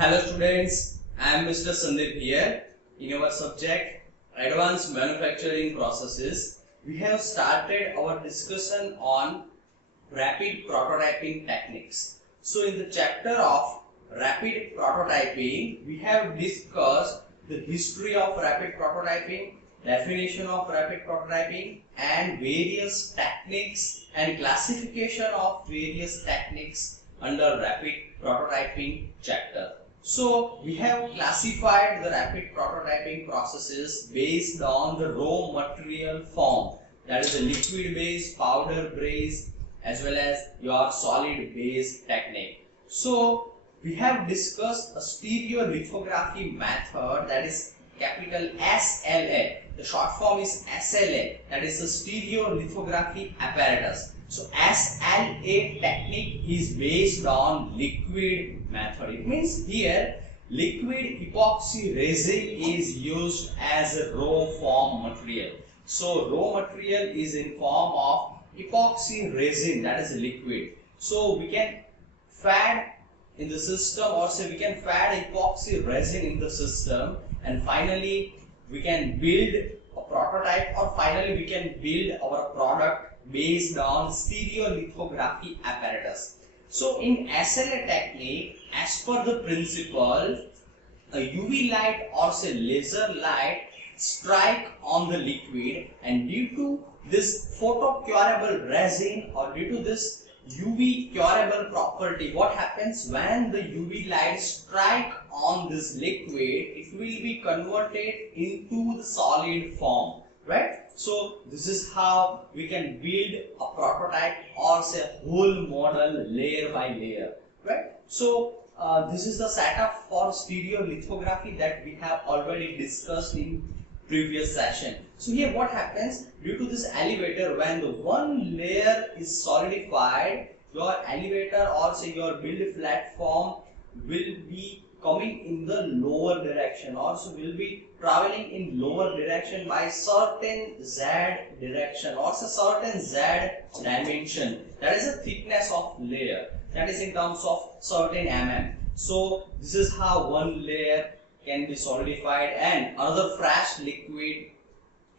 Hello students, I am Mr. Sandeep here. In our subject Advanced Manufacturing Processes, we have started our discussion on rapid prototyping techniques. So in the chapter of rapid prototyping, we have discussed the history of rapid prototyping, definition of rapid prototyping, and various techniques and classification of various techniques under rapid prototyping chapter. So we have classified the rapid prototyping processes based on the raw material form, that is the liquid base, powder base, as well as your solid base technique. So we have discussed a stereolithography method, that is capital SLA. The short form is SLA, that is the stereolithography apparatus. So SLA technique is based on liquid method. It means here liquid epoxy resin is used as a raw form material. So raw material is in form of epoxy resin, that is liquid. So we can feed in the system, or say we can feed epoxy resin in the system, and finally we can build a prototype, or finally we can build our product based on stereolithography apparatus. So in SLA technique, as per the principle, a UV light or say laser light strike on the liquid, and due to this photocurable resin or due to this UV curable property, what happens when the UV light strike on this liquid, it will be converted into the solid form, right? So this is how we can build a prototype or say a whole model layer by layer, right? So this is the setup for stereolithography that we have already discussed in previous session. So here what happens, due to this elevator, when the one layer is solidified, your elevator or say your build platform will be coming in the lower direction, or so will be traveling in lower direction by certain Z direction or certain Z dimension, that is the thickness of layer, that is in terms of certain mm. So this is how one layer can be solidified and another fresh liquid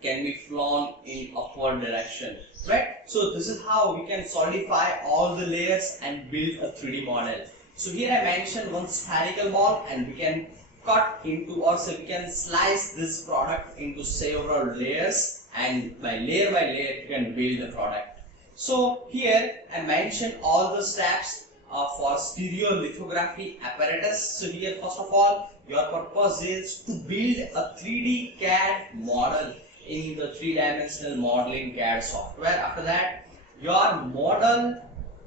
can be flown in upward direction, right? So this is how we can solidify all the layers and build a 3D model. So here I mentioned one spherical ball, and we can cut into, or so we can slice this product into several layers, and by layer you can build the product. So here I mentioned all the steps for stereolithography apparatus. So here first of all, your purpose is to build a 3D CAD model in the 3-dimensional modeling CAD software. After that, your model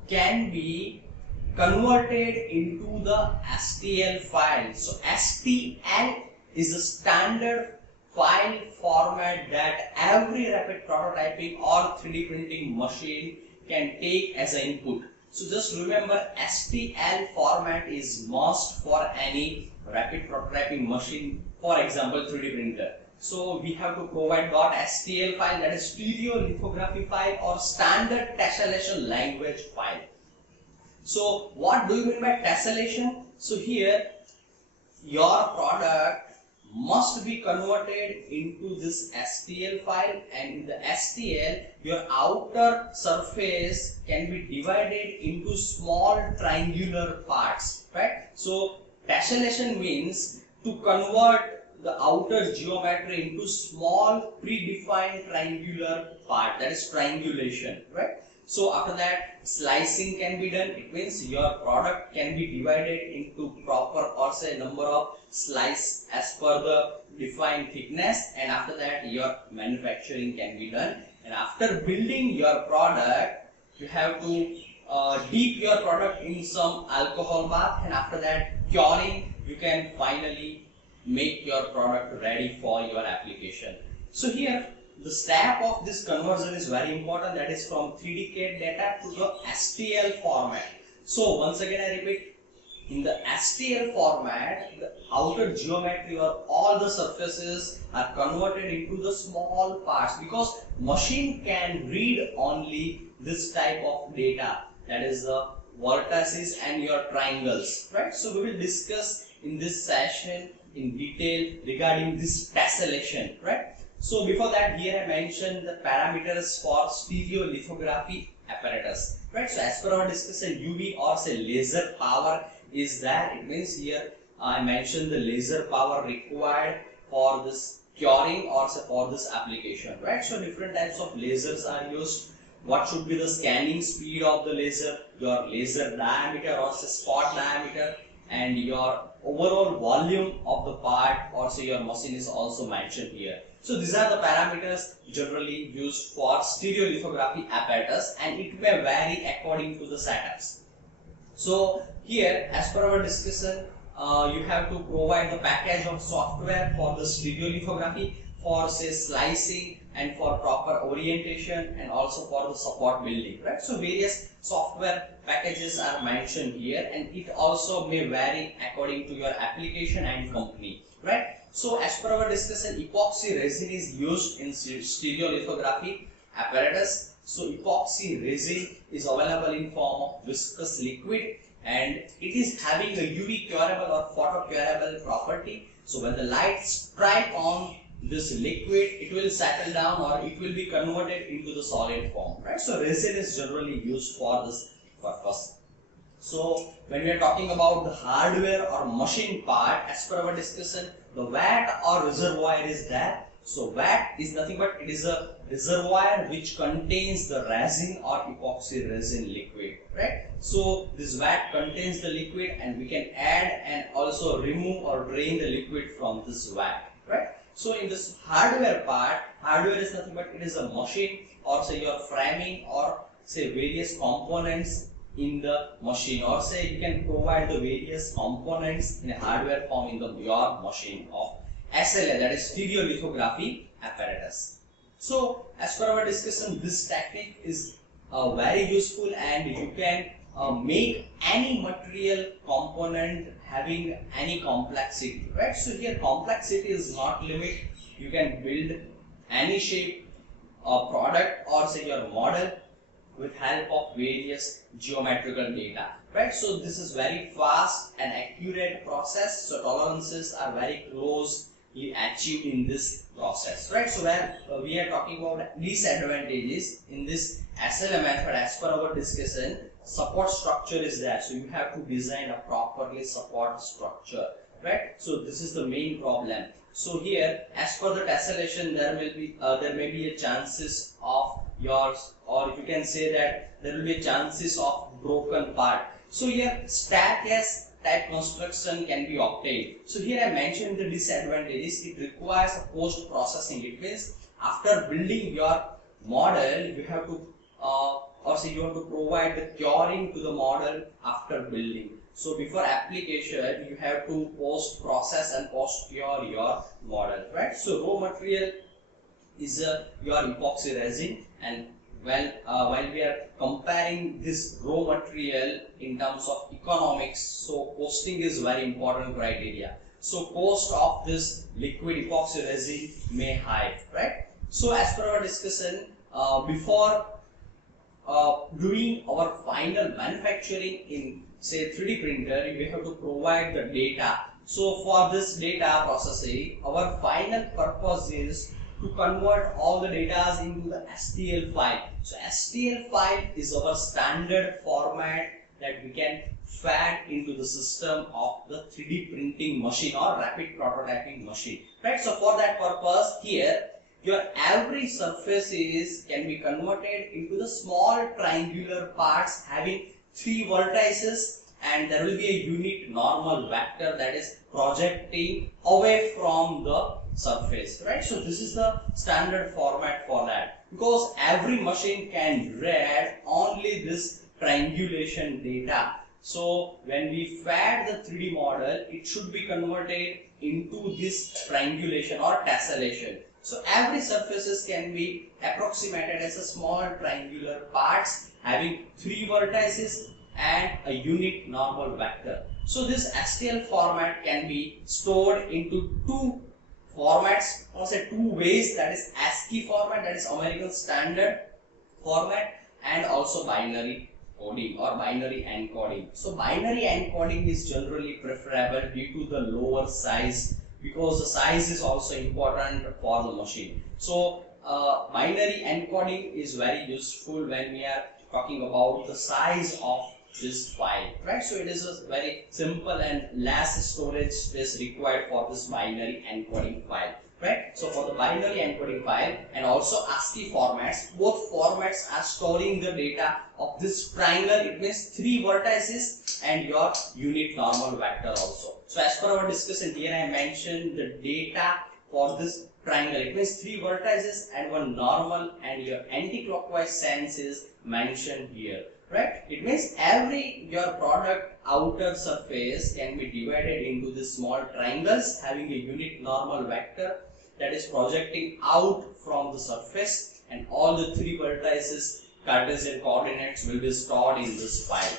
can be converted into the STL file. So STL is a standard file format that every rapid prototyping or 3D printing machine can take as an input. So just remember, STL format is must for any rapid prototyping machine, for example 3D printer. So we have to provide .stl file, that is stereolithography file or standard tessellation language file. So what do you mean by tessellation? So here your product must be converted into this STL file, and in the STL your outer surface can be divided into small triangular parts, right? So tessellation means to convert the outer geometry into small predefined triangular part, that is triangulation, right? So after that, slicing can be done. It means your product can be divided into proper or say number of slice as per the defined thickness, and after that your manufacturing can be done. And after building your product, you have to dip your product in some alcohol bath, and after that curing, you can finally make your product ready for your application. So here the step of this conversion is very important, that is from 3D CAD data to the STL format. So once again I repeat, in the STL format, the outer geometry or all the surfaces are converted into the small parts, because machine can read only this type of data. that is the vertices and your triangles, right? So we will discuss in this session in detail regarding this tessellation, right? So before that, here I mentioned the parameters for stereolithography apparatus, right? So as per our discussion, UV or say laser power is there. It means here I mentioned the laser power required for this curing or say for this application, right? So different types of lasers are used. What should be the scanning speed of the laser, your laser diameter or say spot diameter, and your overall volume of the part or say your machine is also mentioned here. So these are the parameters generally used for stereolithography apparatus, and it may vary according to the setups. So here, as per our discussion, you have to provide the package of software for the stereolithography, for say slicing and for proper orientation, and also for the support building, right? So various software packages are mentioned here, and it also may vary according to your application and company, right? So as per our discussion, epoxy resin is used in stereolithography apparatus. So epoxy resin is available in form of viscous liquid, and it is having a UV curable or photo curable property. So when the light strike on this liquid, it will settle down or it will be converted into the solid form, right? So resin is generally used for this purpose. So when we are talking about the hardware or machine part, as per our discussion, the vat or reservoir is there. So vat is nothing but it is a reservoir which contains the resin or epoxy resin liquid, right? So this vat contains the liquid, and we can add and also remove or drain the liquid from this vat, right? So in this hardware part, hardware is nothing but it is a machine or say your framing or say various components in the machine, or say you can provide the various components in a hardware form in your machine of SLA, that is stereolithography apparatus. So as per our discussion, this technique is very useful, and you can make any material component having any complexity, right? So here complexity is not limit. You can build any shape product or say your model with help of various geometrical data, right? So this is very fast and accurate process. So tolerances are very closely achieved in this process, right? So where we are talking about disadvantages in this SLA method, as per our discussion, support structure is there. So you have to design a properly support structure, right? So this is the main problem. So here, as per the tessellation, there may be a chances of yours, or you can say that there will be chances of broken part. So here staircase type construction can be obtained. So here I mentioned the disadvantages. It requires a post processing. It means after building your model, you have to or say you have to provide the curing to the model after building. So before application, you have to post process and post cure your model, right? So raw material is your epoxy resin, and while we are comparing this raw material in terms of economics, so costing is very important criteria. So cost of this liquid epoxy resin may high, right? So as per our discussion, before doing our final manufacturing in say 3D printer, we have to provide the data. So for this data processing, our final purpose is to convert all the data into the STL file. So STL file is our standard format that we can feed into the system of the 3D printing machine or rapid prototyping machine, right? So for that purpose, here your every surfaces can be converted into the small triangular parts having 3 vertices, and there will be a unit normal vector that is projecting away from the surface, right? So this is the standard format for that, because every machine can read only this triangulation data. So when we fed the 3D model, it should be converted into this triangulation or tessellation. So every surfaces can be approximated as a small triangular parts having 3 vertices and a unique normal vector. So this STL format can be stored into 2 formats, or say 2 ways, that is ASCII format, that is American Standard format, and also binary coding or binary encoding. So binary encoding is generally preferable due to the lower size, because the size is also important for the machine. So binary encoding is very useful when we are talking about the size of this file, right? So it is a very simple and less storage space required for this binary encoding file, right? So for the binary encoding file and also ASCII formats, both formats are storing the data of this triangle. It means 3 vertices and your unit normal vector also. So as per our discussion here, I mentioned the data for this triangle. It means 3 vertices and 1 normal, and your anti-clockwise sense is mentioned here, right? It means your product outer surface can be divided into these small triangles having a unit normal vector that is projecting out from the surface, and all the 3 vertices Cartesian coordinates will be stored in this file.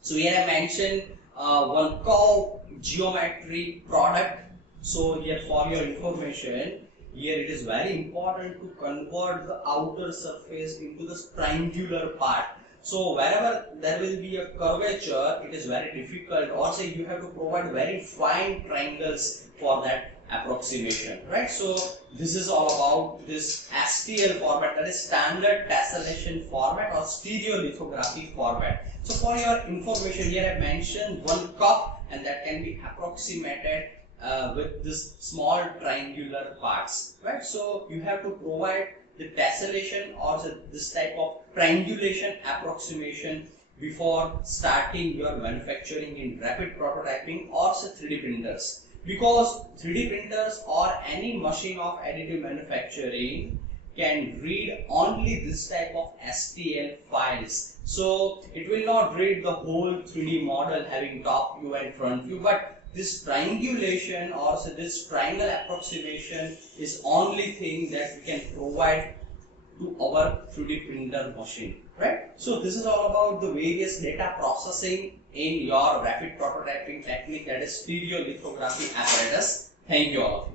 So here I mentioned one curve geometry product. So here for your information, here it is very important to convert the outer surface into this triangular part. So wherever there will be a curvature, it is very difficult, or say you have to provide very fine triangles for that approximation, right? So this is all about this STL format, that is standard tessellation format or stereolithography format. So for your information, here I mentioned one cup, and that can be approximated with this small triangular parts, right? So you have to provide the tessellation or this type of triangulation approximation before starting your manufacturing in rapid prototyping or say 3D printers, because 3D printers or any machine of additive manufacturing can read only this type of STL files. So it will not read the whole 3D model having top view and front view, but this triangulation or so this triangle approximation is only thing that we can provide to our 3D printer machine, right? So this is all about the various data processing in your rapid prototyping technique, that is stereolithography apparatus. Thank you all.